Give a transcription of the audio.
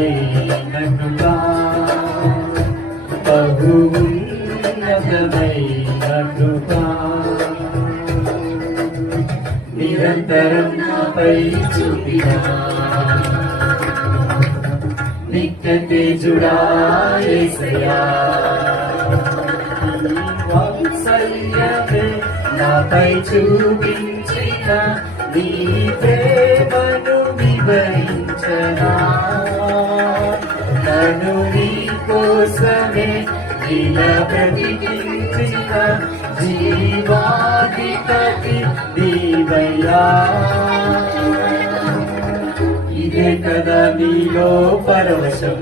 శాశ్వతమైనటుగా బహు ఉన్నతమైనటుగా నిరంతరం నాపై చూపిన నిత్య తేజుడా యేసయ్యా వాత్సల్యమే నాపై చూపించిన నీ ప్రేమను వివరించనా నన్ను నీ కోసమే ఇలా బ్రతికించిన జీవాధిపతి నీవయ్యా ఇదే కదా నీలో పరవశం